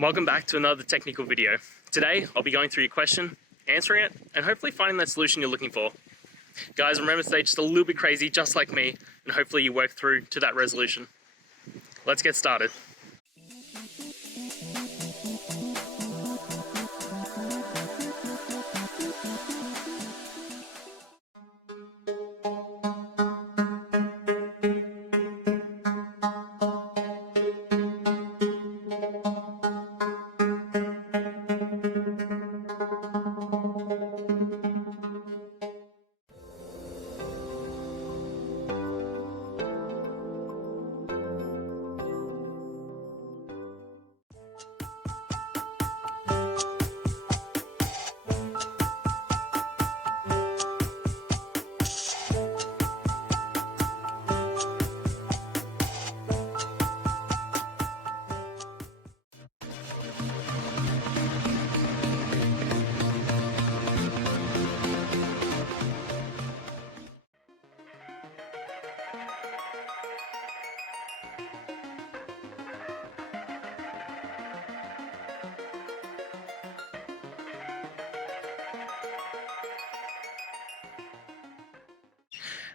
Welcome back to another technical video. Today, I'll be going through your question, answering it, and hopefully finding that solution you're looking for. Guys, remember to stay just a little bit crazy, just like me, and hopefully you work through to that resolution. Let's get started.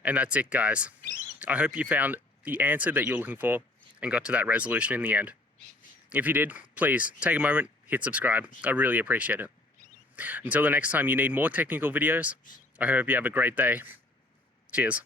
And that's it, guys. I hope you found the answer that you're looking for and got to that resolution in the end. If you did, please take a moment, hit subscribe. I really appreciate it. Until the next time you need more technical videos, I hope you have a great day. Cheers.